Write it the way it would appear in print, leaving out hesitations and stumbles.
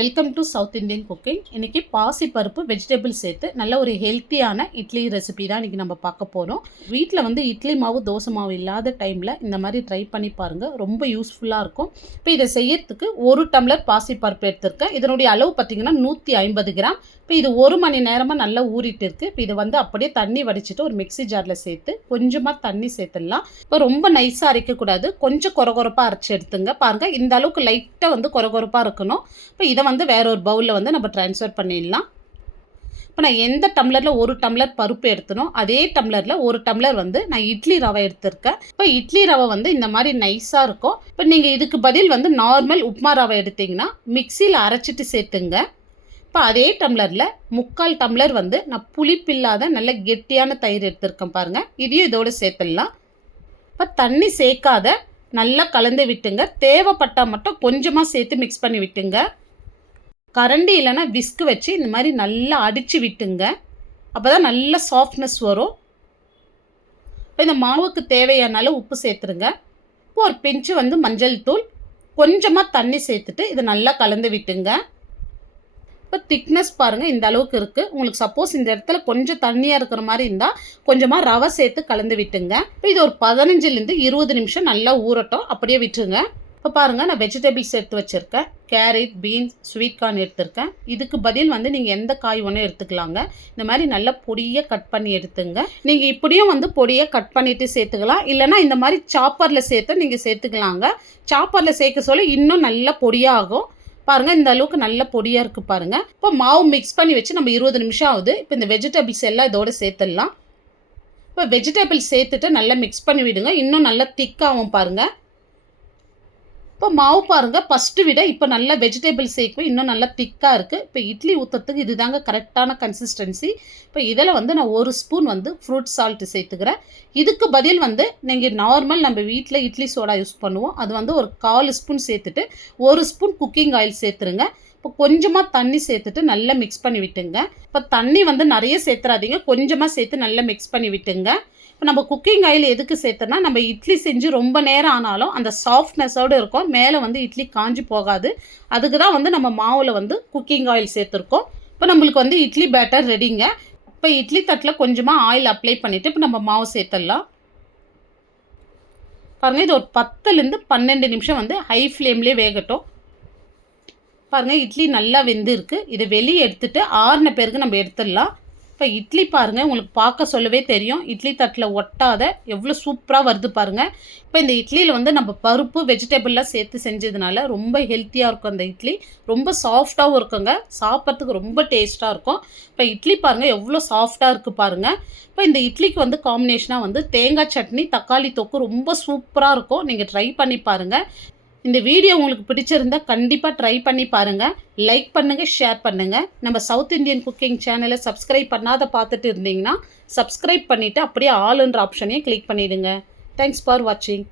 Welcome to south Indian cooking. இன்றைக்கி பாசி பருப்பு வெஜிடபிள் சேர்த்து நல்ல ஒரு ஹெல்த்தியான இட்லி ரெசிபி தான் இன்றைக்கி நம்ம பார்க்க போகிறோம். வீட்டில் வந்து இட்லி மாவு தோசை மாவு இல்லாத டைமில் இந்த மாதிரி ட்ரை பண்ணி பாருங்கள், ரொம்ப யூஸ்ஃபுல்லாக இருக்கும். இப்போ இதை செய்யறதுக்கு 1 டம்ளர் பாசி பருப்பு எடுத்திருக்கேன். இதனுடைய அளவு பார்த்திங்கன்னா 150 கிராம். இப்போ இது 1 மணி நேரமாக நல்லா ஊறிட்டு இருக்குது. இப்போ இதை வந்து அப்படியே தண்ணி வடிச்சிட்டு ஒரு மிக்ஸி ஜாரில் சேர்த்து கொஞ்சமாக தண்ணி சேர்த்துடலாம். இப்போ ரொம்ப நைஸாக அரைக்கக்கூடாது, கொஞ்சம் கொரகொரப்பாக அரைச்சி எடுத்துங்க. பாருங்கள், இந்த அளவுக்கு லைட்டாக வந்து கொரகொரப்பாக இருக்கணும். இப்போ இதை வந்து வேற ஒரு பவுலில் வந்து நம்ம ட்ரான்ஸ்ஃபர் பண்ணிடலாம். இப்போ நான் எந்த டம்ளரில் 1 டம்ளர் பருப்பு எடுத்தனோ அதே டம்ளரில் 1 டம்ளர் வந்து நான் இட்லி ரவை எடுத்திருக்கேன். இப்போ இட்லி ரவை வந்து இந்த மாதிரி நைஸாக இருக்கும். இப்போ நீங்கள் இதுக்கு பதில் வந்து நார்மல் உப்மா ரவை எடுத்திங்கன்னா மிக்சியில் அரைச்சிட்டு சேர்த்துங்க. இப்போ அதே டம்ளரில் 3/4 டம்ளர் வந்து நான் புளிப்பில்லாத நல்ல கெட்டியான தயிர் எடுத்திருக்கேன். பாருங்கள், இதையும் இதோடு சேர்த்துடலாம். இப்போ தண்ணி சேர்க்காத நல்லா கலந்து விட்டுங்க. தேவைப்பட்டால் மட்டும் கொஞ்சமாக சேர்த்து மிக்ஸ் பண்ணி விட்டுங்க. கரண்டி இல்லைன்னா விஸ்கு வச்சு இந்த மாதிரி நல்லா அடித்து விட்டுங்க. அப்போ தான் நல்ல சாஃப்ட்னஸ் வரும். இப்போ இந்த மாவுக்கு தேவையான அளவு உப்பு சேர்த்துருங்க. இப்போ ஒரு பிஞ்சு வந்து மஞ்சள் தூள், கொஞ்சமாக தண்ணி சேர்த்துட்டு இதை நல்லா கலந்து விட்டுங்க. இப்போ திக்னஸ் பாருங்கள், இந்த அளவுக்கு இருக்குது. உங்களுக்கு சப்போஸ் இந்த இடத்துல கொஞ்சம் தண்ணியாக இருக்கிற மாதிரி இருந்தால் கொஞ்சமாக ரவை சேர்த்து கலந்து விட்டுங்க. இப்போ இது ஒரு 15லேருந்து 20 நிமிஷம் நல்லா ஊறட்டும், அப்படியே விட்டுருங்க. இப்போ பாருங்கள், நான் வெஜிடபிள்ஸ் எடுத்து வச்சுருக்கேன். கேரட், பீன்ஸ், ஸ்வீட் கார்ன் எடுத்திருக்கேன். இதுக்கு பதில் வந்து நீங்கள் எந்த காய் ஒன்றும் எடுத்துக்கலாங்க. இந்த மாதிரி நல்லா பொடியாக கட் பண்ணி எடுத்துங்க. நீங்கள் இப்படியும் வந்து பொடியாக கட் பண்ணிவிட்டு சேர்த்துக்கலாம், இல்லைனா இந்த மாதிரி சாப்பரில் சேர்த்து நீங்கள் சேர்த்துக்கலாங்க. சாப்பரில் சேர்க்க சொல்ல இன்னும் நல்லா பொடியாக ஆகும். பாருங்கள், இந்த அளவுக்கு நல்ல பொடியாக இருக்குது பாருங்கள். இப்போ மாவு மிக்ஸ் பண்ணி வச்சு நம்ம 20 நிமிஷம் ஆகுது. இப்போ இந்த வெஜிடபிள்ஸ் எல்லாம் இதோடு சேர்த்துடலாம். இப்போ வெஜிடபிள்ஸ் சேர்த்துட்டு நல்லா மிக்ஸ் பண்ணி விடுங்க. இன்னும் நல்லா திக்காகும் பாருங்கள். இப்போ மாவு பாருங்கள், ஃபஸ்ட்டு விட இப்போ நல்லா வெஜிடபிள் சேர்க்கும் இன்னும் நல்லா திக்காக இருக்குது. இப்போ இட்லி ஊற்றுறதுக்கு இது தாங்க கரெக்டான கன்சிஸ்டன்சி. இப்போ இதில் வந்து நான் 1 ஸ்பூன் வந்து ஃப்ரூட் சால்ட்டு சேர்த்துக்கிறேன். இதுக்கு பதில் வந்து நீங்கள் நார்மல் நம்ம வீட்டில் இட்லி சோடா யூஸ் பண்ணுவோம், அது வந்து ஒரு 1/4 ஸ்பூன் சேர்த்துட்டு 1 ஸ்பூன் குக்கிங் ஆயில் சேர்த்துருங்க. இப்போ கொஞ்சமாக தண்ணி சேர்த்துட்டு நல்லா மிக்ஸ் பண்ணி விட்டுங்க. இப்போ தண்ணி வந்து நிறைய சேர்த்துறாதீங்க, கொஞ்சமாக சேர்த்து நல்லா மிக்ஸ் பண்ணி விட்டுங்க. இப்போ நம்ம குக்கிங் ஆயில் எதுக்கு சேர்த்தோன்னா, நம்ம இட்லி செஞ்சு ரொம்ப நேரம் ஆனாலும் அந்த சாஃப்ட்னஸோடு இருக்கும், மேலே வந்து இட்லி காஞ்சி போகாது. அதுக்கு தான் வந்து நம்ம மாவில் வந்து குக்கிங் ஆயில் சேர்த்துருக்கோம். இப்போ நம்மளுக்கு வந்து இட்லி பேட்டர் ரெடிங்க. இப்போ இட்லி தட்டில் கொஞ்சமாக ஆயில் அப்ளை பண்ணிவிட்டு இப்போ நம்ம மாவு சேர்த்துடலாம். பாருங்கள், இது ஒரு 10லேருந்து 12 நிமிஷம் வந்து ஹை ஃப்ளேம்லேயே வேகட்டும். பாருங்கள், இட்லி நல்லா வெந்து இருக்குது. இதை வெளியே எடுத்துகிட்டு ஆறின பிறகு நம்ம எடுத்துடலாம். இப்போ இட்லி பாருங்கள், உங்களுக்கு பார்க்க சொல்லவே தெரியும், இட்லி தட்டில் ஒட்டாத எவ்வளோ சூப்பராக வருது பாருங்கள். இப்போ இந்த இட்லியில் வந்து நம்ம பருப்பு வெஜிடபிள்லாம் சேர்த்து செஞ்சதுனால ரொம்ப ஹெல்த்தியாக இருக்கும். அந்த இட்லி ரொம்ப சாஃப்டாகவும் இருக்குங்க, சாப்பிட்றதுக்கு ரொம்ப டேஸ்ட்டாக இருக்கும். இப்போ இட்லி பாருங்கள் எவ்வளோ சாஃப்டாக இருக்குது பாருங்கள். இப்போ இந்த இட்லிக்கு வந்து காம்பினேஷனாக வந்து தேங்காய் சட்னி, தக்காளி தொக்கு ரொம்ப சூப்பராக இருக்கும். நீங்கள் ட்ரை பண்ணி பாருங்கள். இந்த வீடியோ உங்களுக்கு பிடிச்சிருந்தா கண்டிப்பாக ட்ரை பண்ணி பாருங்கள். லைக் பண்ணுங்கள், ஷேர் பண்ணுங்கள். நம்ம சவுத் இந்தியன் குக்கிங் சேனலை சப்ஸ்கிரைப் பண்ணாத பார்த்துட்டு இருந்தீங்கன்னா சப்ஸ்கிரைப் பண்ணிவிட்டு அப்படியே ஆல்ன்ற ஆப்ஷனையும் கிளிக் பண்ணிவிடுங்க. தேங்க்ஸ் ஃபார் வாட்சிங்.